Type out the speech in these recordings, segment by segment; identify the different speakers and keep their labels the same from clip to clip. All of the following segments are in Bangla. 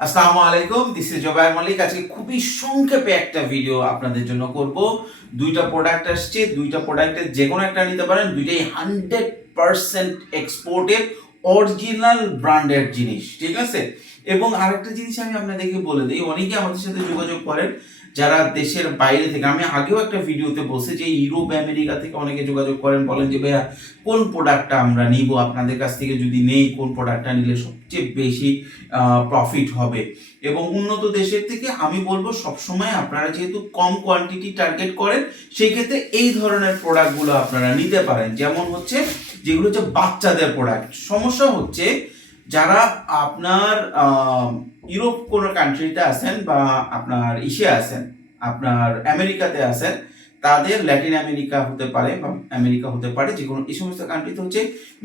Speaker 1: আসসালামু আলাইকুম দিস ইজ জবাই মালিক। আজকে খুবই সংক্ষেপে একটা ভিডিও আপনাদের জন্য করব। দুইটা প্রোডাক্ট আসছে, দুইটা প্রোডাক্টের যে কোনো একটা নিতে পারেন। দুইটাই হান্ড্রেড পার্সেন্ট এক্সপোর্টের অরিজিনাল ব্র্যান্ডের জিনিস, ঠিক আছে? এবং আরেকটা জিনিস আমি আপনাদেরকে বলে দিই অনেকে আমাদের সাথে যোগাযোগ করেন। যারা দেশের বাইরে থেকে, আমি আগেও একটা ভিডিওতে বলছি যে ইউরোপ, আমেরিকা থেকে অনেকে যোগাযোগ করেন, বলেন যে, ভাইয়া, কোন প্রোডাক্টটা আমরা নিব? আপনাদের কাছ থেকে যদি নেই, কোন প্রোডাক্টটা নিলে সবচেয়ে বেশি প্রফিট হবে? এবং উন্নত দেশের থেকে আমি বলব, সবসময় আপনারা যেহেতু কম কোয়ান্টিটি টার্গেট করেন, সেই ক্ষেত্রে এই ধরনের প্রোডাক্টগুলো আপনারা নিতে পারেন। যেমন হচ্ছে, যেগুলো হচ্ছে বাচ্চাদের প্রোডাক্ট সমস্যা হচ্ছে যারা আপনার ইউরোপ কোনো কান্ট্রিতে আছেন বা আপনার এশিয়া আছেন আপনার আমেরিকাতে আছেন তাদের ল্যাটিন আমেরিকা হতে পারে বা আমেরিকা হতে পারে, যে কোনো এই সমস্ত কান্ট্রিতে হচ্ছে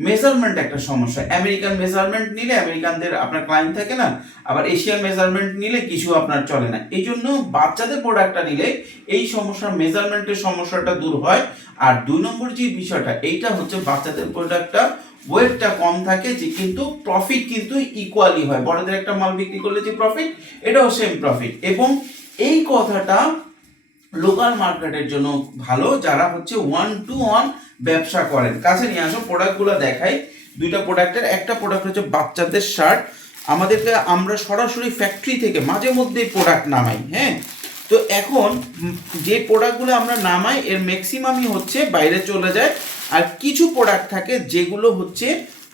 Speaker 1: মেজারমেন্ট একটা সমস্যা। আমেরিকান মেজারমেন্ট নিলে আমেরিকানদের আপনার ক্লায়েন্ট থাকে না, আবার এশিয়ান মেজারমেন্ট নিলে কিছু আপনার চলে না। এই জন্য বাচ্চাদের প্রোডাক্টটা নিলে এই সমস্যা মেজারমেন্টের সমস্যাটা দূর হয়। আর দুই নম্বর যে বিষয়টা, এইটা হচ্ছে বাচ্চাদের প্রোডাক্টটা ওয়েটটা কম থাকে, যে কিন্তু প্রফিট কিন্তু ইকুয়ালি হয়। বড়দের একটা মাল বিক্রি করলে যে প্রফিট এটাও সেম প্রফিট এবং এই কথাটা লোকাল মার্কেটের জন্য ভালো, যারা হচ্ছে ওয়ান টু ওয়ান ব্যবসা করেন। কাছে নিয়ে আসো প্রোডাক্টগুলো দেখাই। দুইটা প্রোডাক্টের একটা প্রোডাক্ট হচ্ছে বাচ্চাদের শার্ট আমাদেরকে আমরা সরাসরি ফ্যাক্টরি থেকে মাঝে মধ্যেই প্রোডাক্ট নামাই হ্যাঁ? তো এখন যে প্রোডাক্টগুলো আমরা নামাই, এর ম্যাক্সিমামই হচ্ছে বাইরে চলে যায়। আর কিছু প্রোডাক্ট থাকে যেগুলো হচ্ছে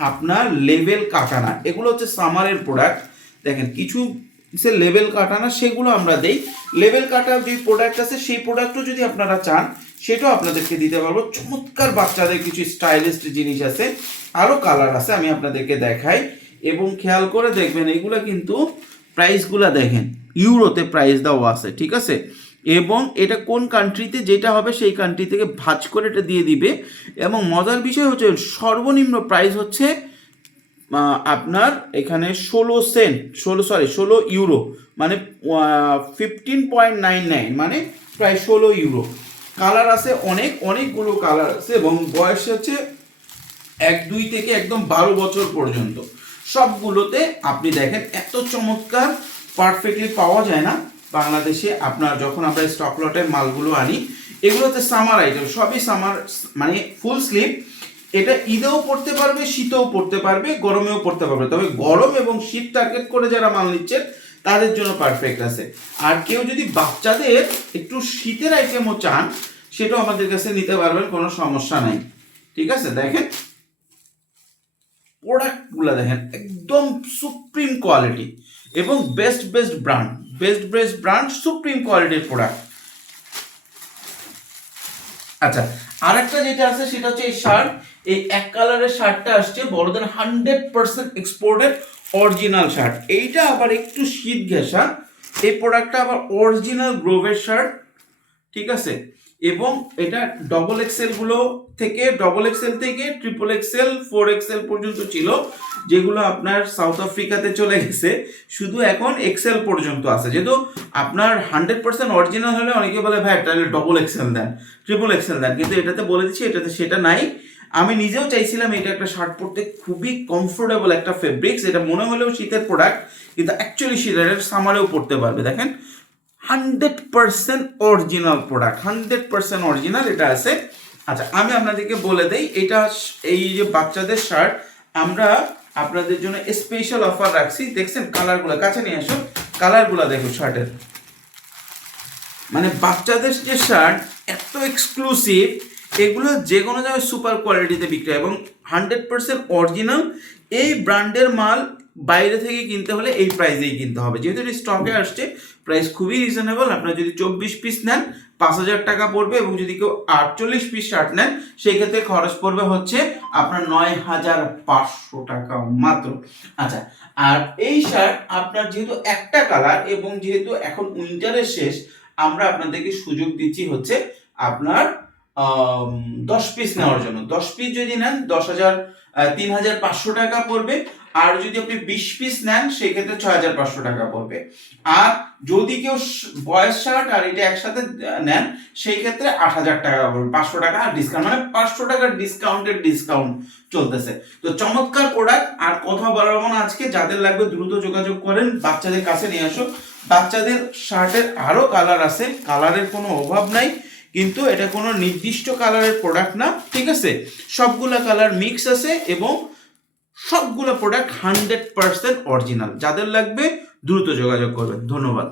Speaker 1: আপনার লেভেল কাটানা এগুলো হচ্ছে সামারের প্রোডাক্ট দেখেন, কিছু সে লেভেল কাটানা সেগুলো আমরা দেই। লেভেল কাটা যে প্রোডাক্ট আছে, সেই প্রোডাক্টও যদি আপনারা চান, সেটাও আপনাদেরকে দিতে পারব। চমৎকার বাচ্চাদের কিছু স্টাইলিস্ট জিনিস আছে আরও কালার আছে, আমি আপনাদেরকে দেখাই। এবং খেয়াল করে দেখবেন, এগুলো কিন্তু প্রাইসগুলো দেখেন, ইউরোতে প্রাইস দেওয়া আছে, ঠিক আছে? এবং এটা কোন কান্ট্রিতে যেটা হবে সেই কান্ট্রি থেকে ভাজ করে এটা দিয়ে দিবে। এবং মজার বিষয় হচ্ছে, সর্বনিম্ন প্রাইস হচ্ছে আপনার এখানে ষোলো সেন্ট, ষোলো সরি ষোলো ইউরো মানে ফিফটিন পয়েন্ট নাইন নাইন মানে প্রায় ষোলো ইউরো কালার আছে, অনেক, অনেকগুলো কালার আছে এবং বয়স হচ্ছে এক, দুই থেকে একদম বারো বছর পর্যন্ত। সবগুলোতে আপনি দেখেন, এত চমৎকার পারফেক্টলি পাওয়া যায় না। বাংলাদেশে আপনার যখন আমরা স্টক লটের মালগুলো আনি, এগুলোতে সামার আইটেম সবই সামার মানে ফুল স্লিপ এটা ঈদেও পড়তে পারবে, শীতেও পড়তে পারবে, গরমেও পড়তে পারবে। তবে গরম এবং শীত টার্গেট করে যারা মাল নিচ্ছেন, তাদের জন্য পারফেক্ট আছে। আর কেউ যদি বাচ্চাদের একটু শীতের আইটেমও চান, সেটাও আমাদের কাছে নিতে পারবেন, কোনো সমস্যা নাই। ঠিক আছে? দেখেন। প্রোডাক্টগুলো দেখেন, একদম সুপ্রিম কোয়ালিটি এবং best best brand best best brand supreme কোয়ালিটির প্রোডাক্ট আচ্ছা আরেকটা যেটা আছে, সেটা হচ্ছে এই শার্ট। এই এক কালারের শার্টটা আসছে বড়দের hundred percent exported original shirt. এইটা আবার একটু শীত ঘেঁষা। এই প্রোডাক্টটা আবার অরিজিনাল গ্রোভের শার্ট, ঠিক আছে? এবং এটা ডবল এক্সেলগুলো থেকে ডবল এক্সেল থেকে ট্রিপল এক্সেল ফোর এক্সেল পর্যন্ত ছিল, যেগুলো আপনার সাউথ আফ্রিকাতে চলে গেছে। শুধু এখন এক্সেল পর্যন্ত আছে। যেহেতু আপনার হান্ড্রেড পার্সেন্ট অরিজিনাল হলে অনেকে বলে, ভাই, তাহলে ডবল এক্সেল দেন ট্রিপল এক্সেল দেন। কিন্তু এটাতে বলে দিচ্ছি, এটাতে সেটা নাই। আমি নিজেও চাইছিলাম এটা একটা শার্ট পরতে খুবই কমফোর্টেবল একটা ফেব্রিক্স এটা মনে হলেও শীতের প্রোডাক্ট কিন্তু অ্যাকচুয়ালি শীতের সামারেও পরতে পারবে। দেখেন hundred percent original product. Hundred percent original এটা আছে। আচ্ছা আমি আপনাদেরকে বলে দেই, এটা এই যে বাচ্চাদের শার্ট আমরা আপনাদের জন্য স্পেশাল অফার রাখছি। দেখছেন কালারগুলো কাছে নিয়ে আসুন। কালারগুলো দেখুন শার্টের মানে বাচ্চাদের যে শার্ট এত এক্সক্লুসিভ এগুলো যে কোনো জায়গায় সুপার কোয়ালিটিতে বিক্রি হয় এবং হান্ড্রেড পার্সেন্ট অরিজিনাল এই ব্র্যান্ডের মাল বাইরে থেকে কিনতে হলে এই প্রাইসেই কিনতে হবে। যেহেতু এটি স্টকে আসছে প্রাইস খুবই রিজনেবল আপনার যদি চব্বিশ পিস নেন পাঁচ হাজার টাকা পড়বে এবং যদি কেউ আটচল্লিশ পিস শার্ট নেন সেই ক্ষেত্রে খরচ পড়বে হচ্ছে আপনার নয় হাজার পাঁচশো টাকা মাত্র। আচ্ছা আর এই শার্ট আপনার যেহেতু একটা কালার এবং যেহেতু এখন উইন্টারের শেষ আমরা আপনাদেরকে সুযোগ দিচ্ছি হচ্ছে আপনার দশ পিস নেওয়ার জন্য। দশ পিস যদি নেন দশ হাজার তিন হাজার পাঁচশো টাকা পড়বে। আর যদি আপনি বিশ পিস নেন, সেক্ষেত্রে ছয় হাজার পাঁচশো টাকা পড়বে। আর যদি কেউ বয়েস শার্ট আর এটা একসাথে নেন সেই ক্ষেত্রে আট হাজার টাকা পড়বে, পাঁচশো টাকা আর ডিসকাউন্ট মানে পাঁচশো টাকার ডিসকাউন্টের ডিসকাউন্ট চলতেছে। তো চমৎকার প্রোডাক্ট আর কথা বলাবো না আজকে, যাদের লাগবে দ্রুত যোগাযোগ করেন, বাচ্চাদের কাছে নিয়ে আসো বাচ্চাদের শার্টের আরও কালার আছে কালারের কোনো অভাব নাই, কিন্তু এটা কোনো নির্দিষ্ট কালারের প্রোডাক্ট না, ঠিক আছে? সবগুলা কালার মিক্স আছে এবং সবগুলো প্রোডাক্ট হান্ড্রেড পার্সেন্ট অরিজিনাল যাদের লাগবে দ্রুত যোগাযোগ করবেন। ধন্যবাদ।